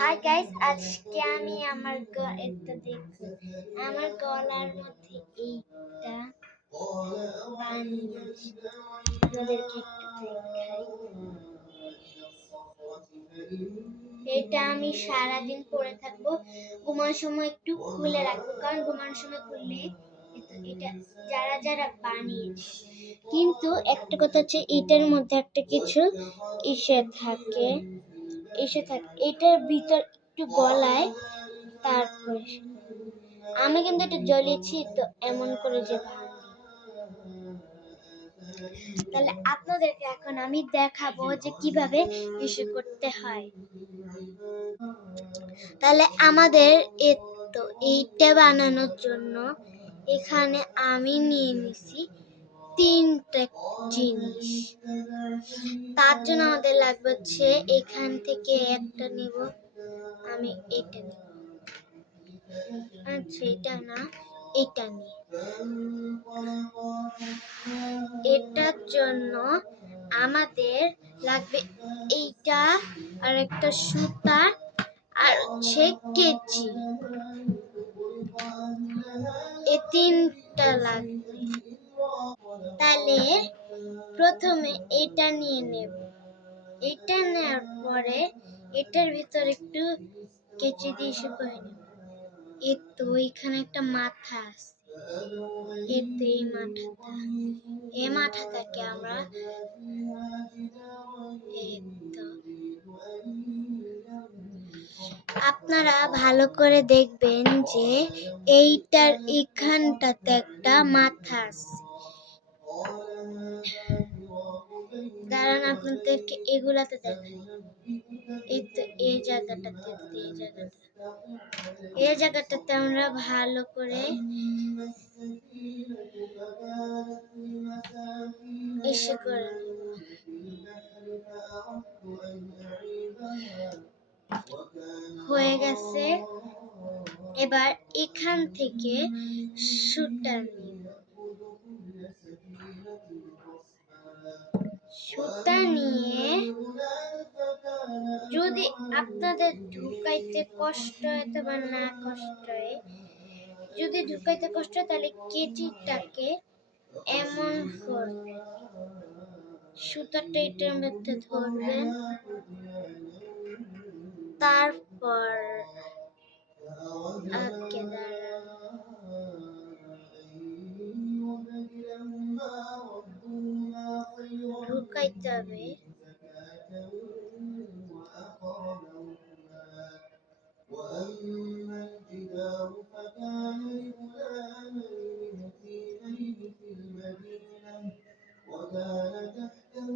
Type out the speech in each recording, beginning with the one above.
Hi guys, আজকে আমি আমার এটা দেখছি আমার গলার মধ্যে এইটা বানিয়েছি। আপনাদেরকে একটু দেখাই। এটা আমি সারাদিন পরে থাকবো, ঘুমানোর সময় একটু খুলে রাখবো, কারণ ঘুমানোর সময় খুললে এটা যারা যারা বানিয়েছে, কিন্তু একটা কথা হচ্ছে এটার মধ্যে একটা কিছু এসে থাকে এটার ভিতর একটু গলায়। তারপর আমি কিন্তু এটা জ্বলিয়েছি, তো এমন করে যে তাহলে আপনাদেরকে এখন আমি দেখাবো যে কিভাবে ইসে করতে হয়। তাহলে আমাদের তো এইটা বানানোর জন্য এখানে আমি নিয়ে নিছি 3টা জিনিস। তার জন্য আমাদের লাগবে হচ্ছে এখান থেকে একটা নিব, আমি এটা নিব, আচ্ছা এটা না, এটা নিয়ে এটার জন্য আমাদের লাগবে এইটা, আর একটা সুতা, আর হচ্ছে কেচি। এই 3টা লাগবে। তাহলে প্রথমে এটা নিয়ে নেব, এটা নেওয়ার পরে এটার ভিতর একটু কেচি দিয়ে ইসে করে নেব। এই তো এখানে একটা মাথা আছে, এই তো এই মাথাটাকে আমরা আপনারা ভালো করে দেখবেন যে এইটার এখানটাতে একটা মাথা আছে। দাঁড়ান আপনাদেরকে এগুলাতে দেখাই। এই তো এই জায়গাটাতে আমরা ভালো করে এসে করে হয়ে গেছে। এবার এখান থেকে সুতা নিয়ে যদি আপনাদের ঢুকাইতে কষ্ট হয় বা না কষ্ট হয়, যদি ঢুকাইতে কষ্ট হয় তাহলে কেচিটাকে এমন করবেন, সুতাটা এটার মধ্যে ধরবেন, তারপর ঢুকাইতে হবে। وأما الجدار فكان لغلامين يتيمين في المدينة وكان تحته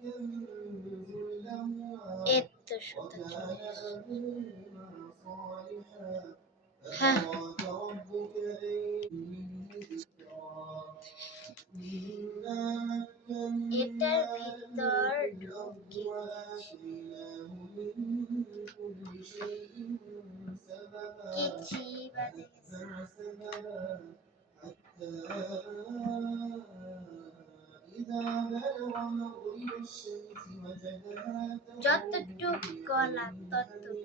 كنز لهما وكان أبوهما صالحا فأراد ربك أن এটার ভিতর কেচি যতটুক গলা ততটুক।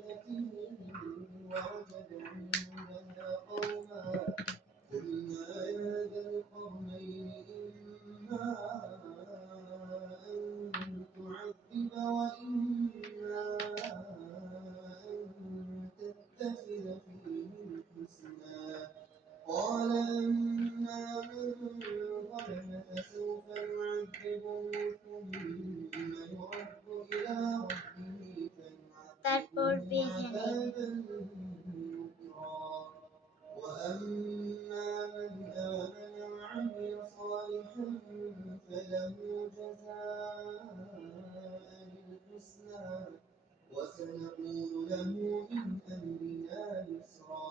قال أما من ظلم فسوف نعذبه ثم يرد إلى ربه তারপর عذابا نكرا وأما من آمن وعمل صالحا فله جزاء الحسنى وسنقول له من أمرنا يسرا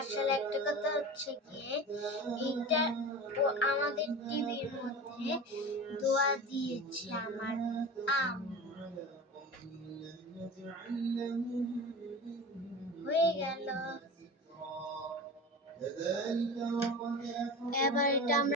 আসলে একটা কথা হচ্ছে গিয়ে এইটা আমাদের টিভির মধ্যে দোয়া দিয়েছে আমার হয়ে গেল। এবার এটা